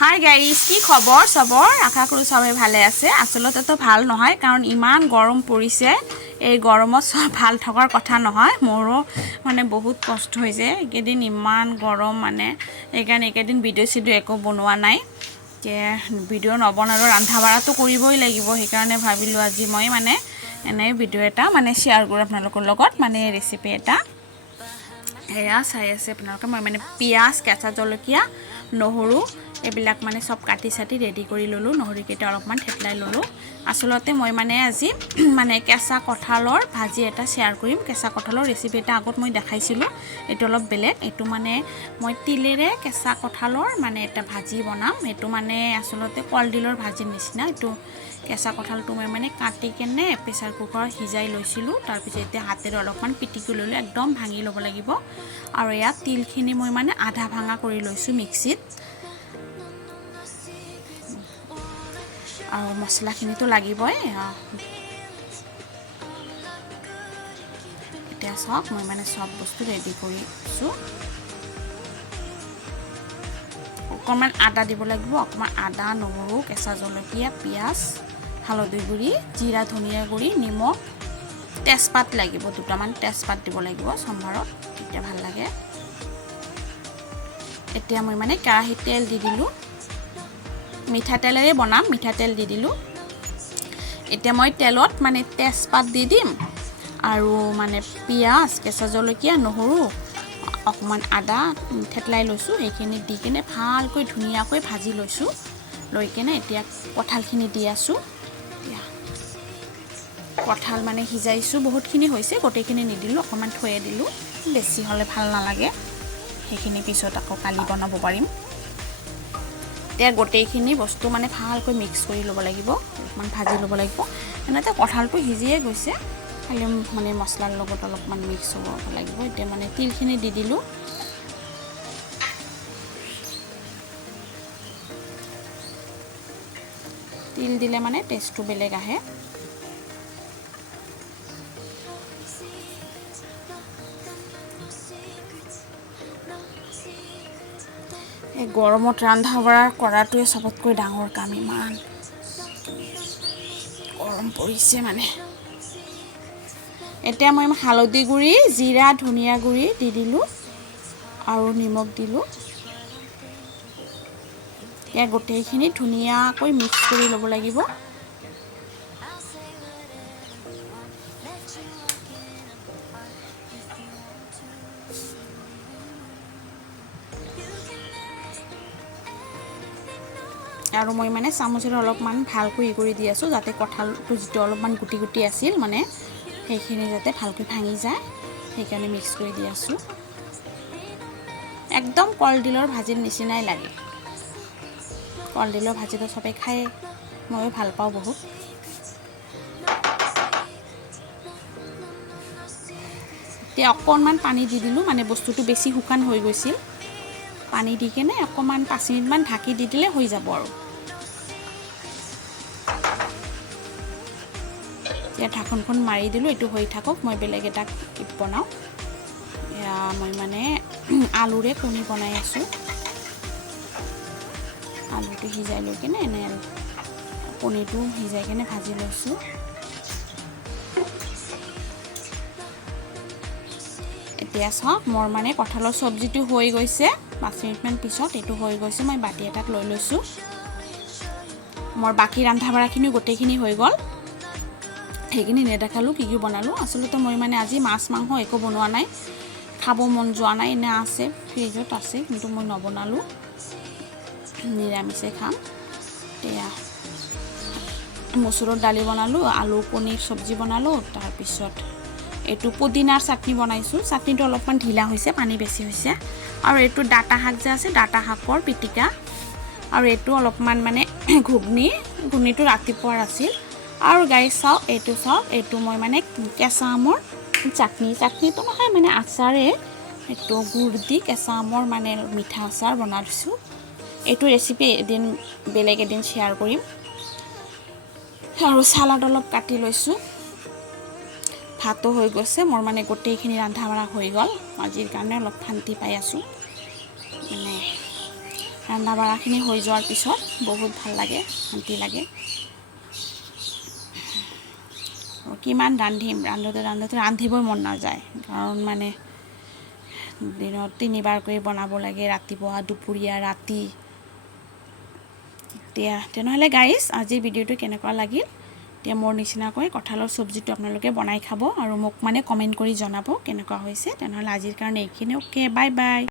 Hi guys, কি খবৰ সবৰ? আশা কৰো সবে ভালে আছে। আসলতে তো ভাল নহয়, কাৰণ ইমান গৰম পৰিছে। এই গৰমত সব ভাল থকাৰ কথা নহয়। মোৰো মানে বহুত কষ্ট হৈছে। একেদিন ইমান গৰম, মানে এইকাৰণে একেদিন ভিডিঅ' একো বনোৱা নাই। যে ভিডিঅ' নবনালো, ৰন্ধা বাঢ়াটো কৰিবই লাগিব। সেইকাৰণে ভাবিলোঁ আজি মই মানে এনে ভিডিঅ' এটা মানে শ্বেয়াৰ কৰোঁ আপোনালোকৰ লগত, মানে ৰেচিপি এটা। এয়া চাই আছে আপোনালোকে, মই মানে পিঁয়াজ, কেঁচা জলকীয়া, নহৰু এইবিলাক মানে সব কাটি চাটি ৰেডি কৰি ল'লোঁ। নহৰুকেইটা অলপমান থেতলাই ল'লোঁ। আচলতে মই মানে আজি মানে কেঁচা কঁঠালৰ ভাজি এটা শ্বেয়াৰ কৰিম। কেঁচা কঁঠালৰ ৰেচিপি এটা আগত মই দেখাইছিলোঁ, এইটো অলপ বেলেগ। এইটো মানে মই তিলেৰে কেঁচা কঁঠালৰ মানে এটা ভাজি বনাম। এইটো মানে আচলতে কলডিলৰ ভাজিৰ নিচিনা। এইটো কেঁচা কঁঠালটো মই মানে কাটি কেনে প্ৰেছাৰ কুকাৰত সিজাই লৈছিলোঁ। তাৰপিছত এতিয়া হাতেৰে অলপমান পিটিকি ল'লোঁ, একদম ভাঙি ল'ব লাগিব। আৰু ইয়াত তিলখিনি মই মানে আধা ভাঙা কৰি লৈছোঁ মিক্সিত। আৰু মছলাখিনিতো লাগিবই। এতিয়া চাওক, মই মানে সব বস্তু ৰেডি কৰিছোঁ। অকণমান আদা দিব লাগিব, অকণমান আদা, নহৰু, কেঁচা জলকীয়া, পিঁয়াজ, হালধি গুড়ি, জিৰা ধনিয়া গুড়ি, নিমখ, তেজপাত লাগিব, দুটামান তেজপাত দিব লাগিব সম্ভাৰত, তেতিয়া ভাল লাগে। এতিয়া মই মানে কেৰাহীত তেল দি দিলোঁ। মিঠাতেলেৰে বনাম, মিঠাতেল দি দিলোঁ। এতিয়া মই তেলত মানে তেজপাত দি দিম, আৰু মানে পিঁয়াজ, কেঁচা জলকীয়া, নহৰু, অকণমান আদা থেতলাই লৈছোঁ, সেইখিনি দি কিনে ভালকৈ ধুনীয়াকৈ ভাজি লৈছোঁ। লৈ কিনে এতিয়া কঁঠালখিনি দি আছোঁ। কঁঠাল মানে সিজাইছোঁ, বহুতখিনি হৈছে, গোটেইখিনি নিদিলোঁ, অকণমান থৈয়ে দিলোঁ। বেছি হ'লে ভাল নালাগে, সেইখিনি পিছত আকৌ কালি বনাব পাৰিম। এতিয়া গোটেইখিনি বস্তু মানে ভালকৈ মিক্স কৰি ল'ব লাগিব, অলপমান ভাজি ল'ব লাগিব। এনেতে কঁঠালটো সিজিয়ে গৈছে, খালি মানে মছলাৰ লগত অলপমান মিক্স হ'ব লাগিব। এতিয়া মানে তিলখিনি দি দিলোঁ। তিল দিলে মানে টেষ্টটো বেলেগ আহে। এই গৰমত ৰন্ধা বঢ়া কৰাটোৱে চবতকৈ ডাঙৰ কাম। ইমান গৰম পৰিছে মানে। এতিয়া মই হালধি গুড়ি, জিৰা ধনিয়া গুড়ি দি দিলোঁ, আৰু নিমখ দিলোঁ। এতিয়া গোটেইখিনি ধুনীয়াকৈ মিক্স কৰি ল'ব লাগিব। আৰু মই মানে চামুচেৰে অলপমান ভালকৈ কৰি দি আছোঁ, যাতে কঁঠালটো যিটো অলপমান গুটি গুটি আছিল মানে সেইখিনি যাতে ভালকৈ ভাঙি যায়, সেইকাৰণে মিক্স কৰি দি আছোঁ। একদম কলডিলৰ ভাজিৰ নিচিনাই লাগে। কলডিলৰ ভাজিটো চবেই খায়, ময়ো ভাল পাওঁ বহুত। এতিয়া অকণমান পানী দি দিলোঁ, মানে বস্তুটো বেছি শুকান হৈ গৈছিল। পানী দি কেনে অকণমান 5 মিনিটমান ঢাকি দি দিলে হৈ যাব আৰু। এতিয়া ঢাকনখন মাৰি দিলোঁ, এইটো হৈ থাকক, মই বেলেগ এটা বনাওঁ। এয়া মই মানে আলুৰে কণী বনাই আছোঁ। আলুটো সিজাই লৈ কিনে এনে কণীটো সিজাই কিনে ভাজি লৈছোঁ। এতিয়া চাওক, মোৰ মানে কঁঠালৰ চব্জিটো হৈ গৈছে। 5 মিনিটমান পিছত এইটো হৈ গৈছে, মই বাতি এটাত লৈ লৈছোঁ। মোৰ বাকী ৰন্ধা বঢ়াখিনিও গোটেইখিনি হৈ গ'ল। সেইখিনি নেদেখালোঁ কি কি বনালোঁ। আচলতে মই মানে আজি মাছ মাংস একো বনোৱা নাই, খাব মন যোৱা নাই। এনে আছে, ফ্ৰিজত আছে, কিন্তু মই নবনালোঁ, নিৰামিষে খাম। এতিয়া মচুৰৰ দালি বনালোঁ, আলু কণীৰ চব্জি বনালোঁ, তাৰপিছত এইটো পুদিনাৰ চাটনি বনাইছোঁ। চাটনিটো অলপমান ঢিলা হৈছে, পানী বেছি হৈছে। আৰু এইটো ডাটা শাক যে আছে, ডাটা শাকৰ পিটিকা। আৰু এইটো অলপমান মানে ঘুগনিটো ৰাতিপুৱাৰ আছিল। আৰু গাইছ চাওক, এইটো মই মানে কেঁচা আমৰ চাটনিটো নহয়, মানে আচাৰে, এইটো গুড় দি কেঁচা আমৰ মানে মিঠা আচাৰ বনাইছোঁ। এইটো ৰেচিপি বেলেগ এদিন শ্বেয়াৰ কৰিম। আৰু চালাড অলপ কাটি লৈছোঁ। ভাতো হৈ গৈছে, মোৰ মানে গোটেইখিনি ৰন্ধা বঢ়া হৈ গ'ল। আজিৰ কাৰণে অলপ শান্তি পাই আছোঁ। মানে ৰান্ধা বাঢ়াখিনি হৈ যোৱাৰ পিছত বহুত ভাল লাগে, শান্তি লাগে। কিমান ৰান্ধিম, ৰান্ধোতে ৰান্ধিবই মন নাযায়, কাৰণ মানে দিনত 3বাৰকৈ বনাব লাগে, ৰাতিপুৱা, দুপৰীয়া, ৰাতি। এতিয়া তেনেহ'লে গাইজ আজিৰ ভিডিঅ'টো কেনেকুৱা লাগিল, এতিয়া মোৰ নিচিনাকৈ কঁঠালৰ চব্জিটো আপোনালোকে বনাই খাব আৰু মোক মানে কমেণ্ট কৰি জনাব কেনেকুৱা হৈছে। তেনেহ'লে আজিৰ কাৰণে এইখিনি, অ'কে, বাই বাই।